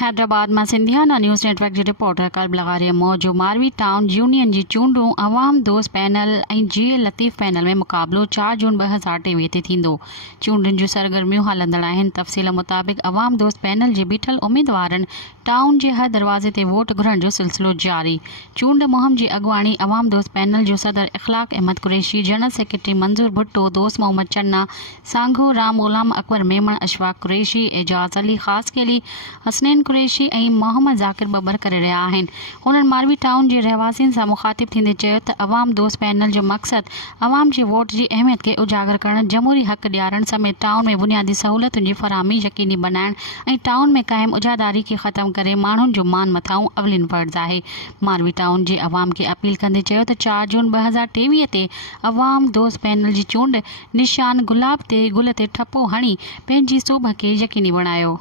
हैदराबाद में सिंधियाना news network के रिपोर्टर कल्ब लगारिया मौजू मारवी टाउन यूनियन की चूंडू अवाम दोस्त पैनल और जीए लतीफ़ पैनल में मुकाबलो 4 जून 2023 ते थींदो। चूंडन जो सरगर्मियों हलंदड़ आहिनि। तफ़सील मुताबिक़ अवाम दोस्त पैनल के बीठल उम्मीदवारन टाउन के हर दरवाजे ते वोट घुरण जो सिलसिलो जारी। चूंड मुहिम की अगवानी अवाम दोस्त पैनल जो सदर इखलाक अहमद कुरैशी, जनरल सेक्रेटरी मंजूर भुट्टो, दोस्त मोहम्मद चन्ना, सांघो राम गुलाम अकबर मेमण, अशफाक कुरैशी, एजाज अली, खास के लिए हसनैन कुरैशी और मोहम्मद ज़ाकिर बबर करे रहा आहिनि। उन्हनि मारवी टाउन के रहवासियों से मुखातिब थींदे चयो त अवाम दोस्त पैनल जो मकसद अवाम के वोट की अहमियत के उजागर करण, जमहूरी हक़ ॾियारण समेत टाउन में बुनियादी सहूलतुनि की फराहमी यकीनी बनाइण और टाउन में कायम उजादारी के ख़त्म करे माण्हुनि जो मान मथाऊं अवलिन फर्ज़ है। मारवी टाउन के अवाम के अपील कंदे चयो त 4 जून 2023 ते अवाम दोस्त पैनल की चूंड निशान गुलाब ते गुल ते ठप्पो हणी पंहिंजी सूब के यकीनी बणायो।